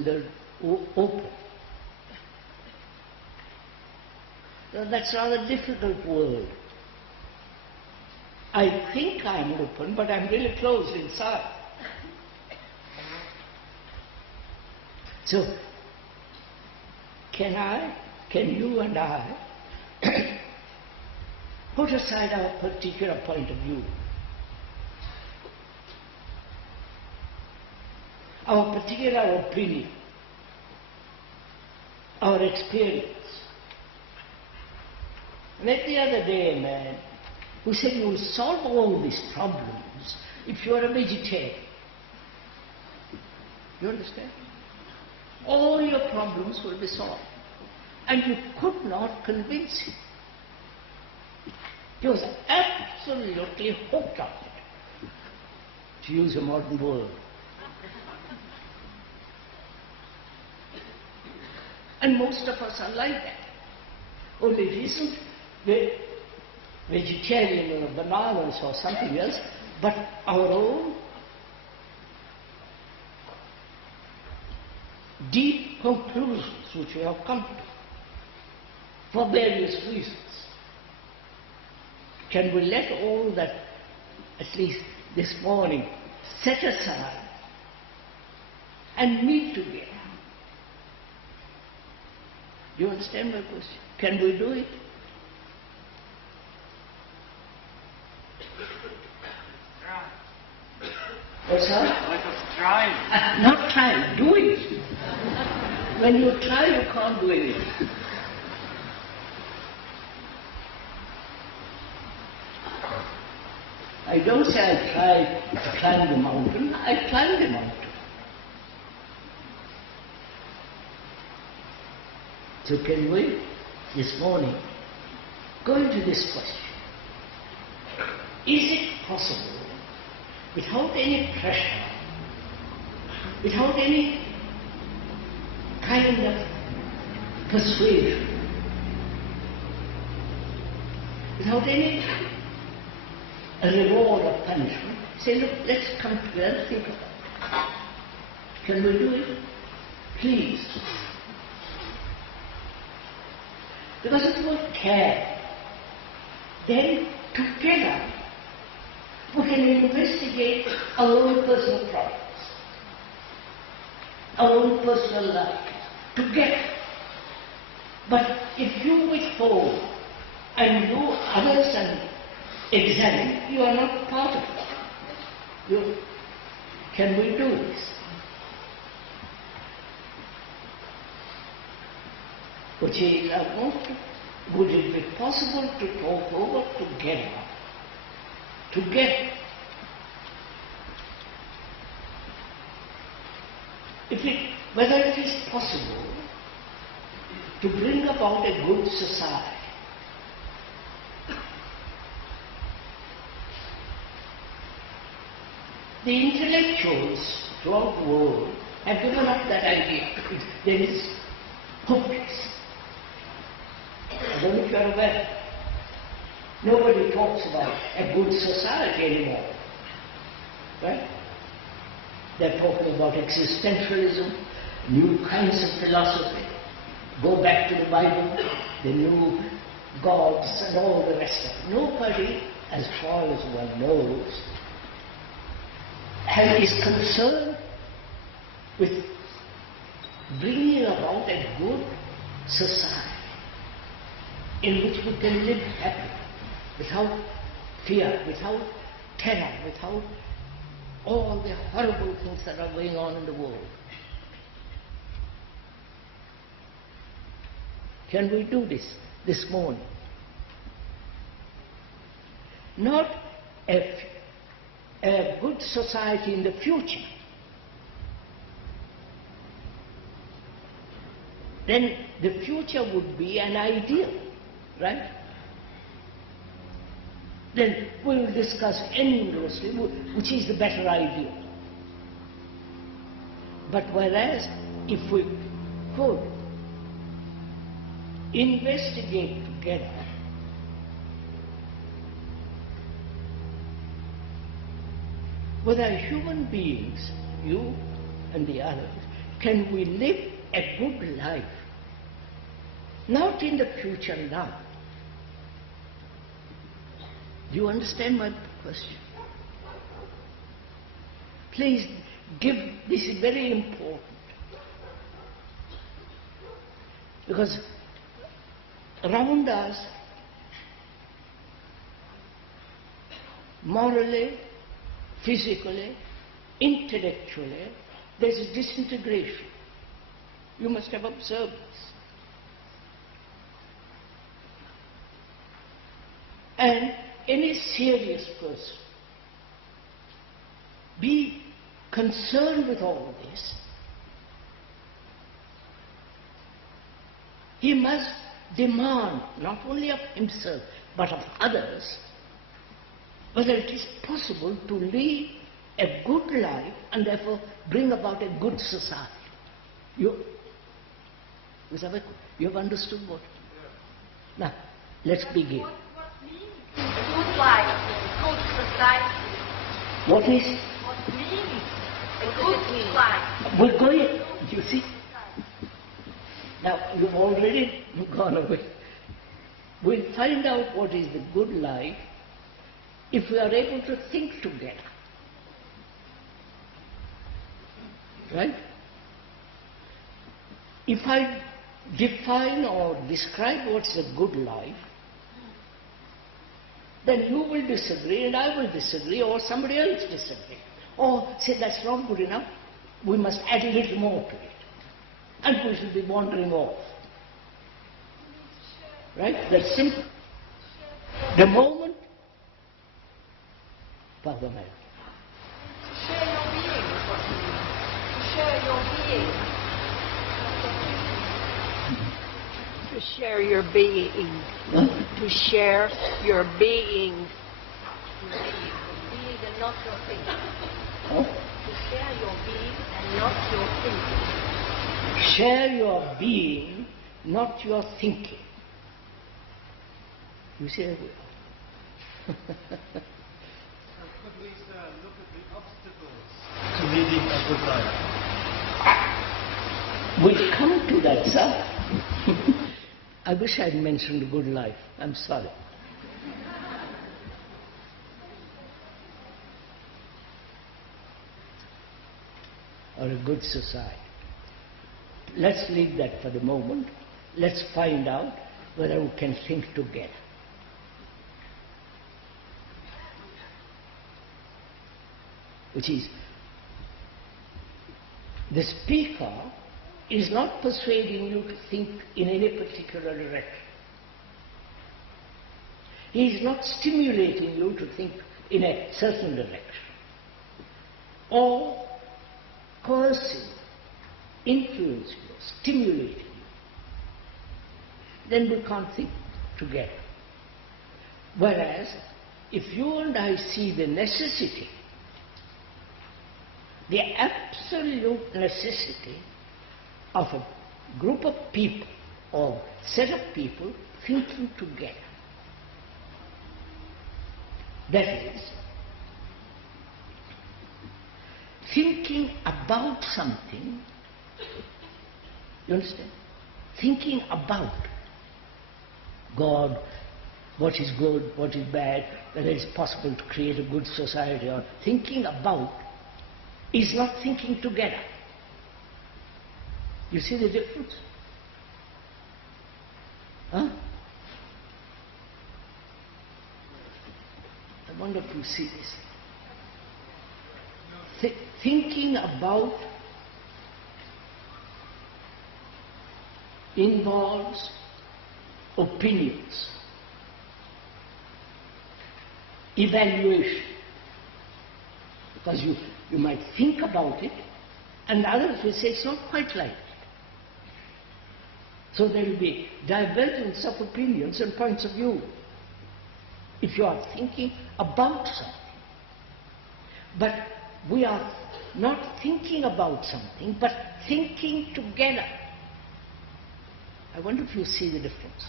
rendered open. Now, that's not a difficult word. I think I'm open, but I'm really closed inside. So, can you and I put aside our particular point of view, our particular opinion, our experience? I met the other day a man who said you will solve all these problems if you are a vegetarian. You understand? All your problems will be solved. And you could not convince him. He was absolutely hooked on it, to use a modern word. And most of us are like that. Only it isn't vegetarian or bananas or something else, but our own deep conclusions which we have come to for various reasons. Can we let all that, at least this morning, set aside and meet together? Do you understand my question? Can we do it? What's that? Let us try. Not try, do it. When you try, you can't do anything. I don't say I tried to climb the mountain, I climbed the mountain. So can we, this morning, go into this question? Is it possible, without any pressure, without any kind of persuasion, without any reward or punishment, say, look, let's come together and think about it. Can we do it? Please. Because if we care, then together we can investigate our own personal problems, our own personal life, together. But if you withhold and do others and examine, you are not part of it. Can we do this? Which is, would it be possible to talk over together? Together. Whether it is possible to bring about a good society. The intellectuals throughout the world have given up that idea. There is hopeless. I don't know if you are aware. Nobody talks about a good society anymore. Right? They're talking about existentialism, new kinds of philosophy, go back to the Bible, the new gods and all the rest of it. Nobody, as far as one knows, is concerned with bringing about a good society in which we can live happy, without fear, without terror, without all the horrible things that are going on in the world. Can we do this morning? Not a good society in the future. Then the future would be an ideal, right? Then we will discuss endlessly which is the better ideal. But whereas if we could investigate together whether human beings, you and the others, can we live a good life? Not in the future now. Do you understand my question? Please give, this is very important. Because around us, morally, physically, intellectually, there is disintegration. You must have observed this. And any serious person, be concerned with all this, he must demand not only of himself but of others whether it is possible to lead a good life and therefore bring about a good society. You have understood what? Yeah. Now, let's begin. What means a good life, a good society? What is? What means a good life? We're going, you see. Now, you've already gone away. We'll find out what is the good life if we are able to think together. Right? If I define or describe what's a good life, then you will disagree and I will disagree, or somebody else disagree. Or say that's not good enough, we must add a little more to it. And we should be wandering off. Right? That's simple. The moment, Father Mary. To share your being. Huh? To share your being. Being and not your thinking. Huh? To share your being and not your thinking. Share your being, not your thinking. You see? Could we, sir, look at the obstacles to leading a good life? We'll come to that, sir. I wish I had mentioned a good life. I'm sorry. Or a good society. Let's leave that for the moment. Let's find out whether we can think together. Which is, the speaker is not persuading you to think in any particular direction. He is not stimulating you to think in a certain direction, or coercing, influencing you, stimulating you. Then we can't think together. Whereas, if you and I see the necessity, the absolute necessity of a group of people or set of people thinking together. That is, thinking about something, you understand? Thinking about God, what is good, what is bad, whether it's possible to create a good society, or thinking about is not thinking together. You see the difference? Huh? I wonder if you see this. Thinking about involves opinions, evaluation. Because you might think about it, and others will say it's not quite like it. So there will be divergence of opinions and points of view if you are thinking about something. But we are not thinking about something, but thinking together. I wonder if you see the difference.